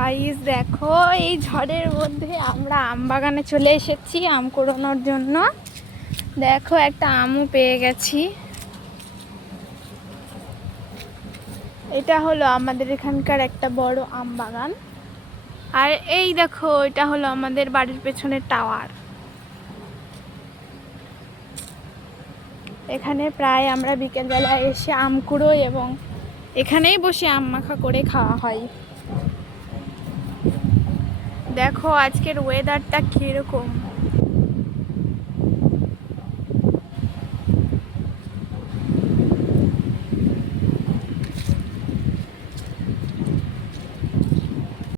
Guys দেখো, এই ঝড়ের মধ্যে আমরা আম বাগানে চলে এসেছি আম কুড়োনোর জন্য। দেখো একটা আমও পেয়ে গেছি। এটা হলো আমাদের এখানকার একটা বড় আম বাগান। আর এই দেখো, এটা হলো আমাদের বাড়ির পেছনের টাওয়ার। এখানে প্রায় আমরা বিকেলবেলায় এসে আম কুড়োই এবং এখানেই বসে আম মাখা করে খাওয়া হয়। দেখো আজকের ওয়েদারটা কিরকম।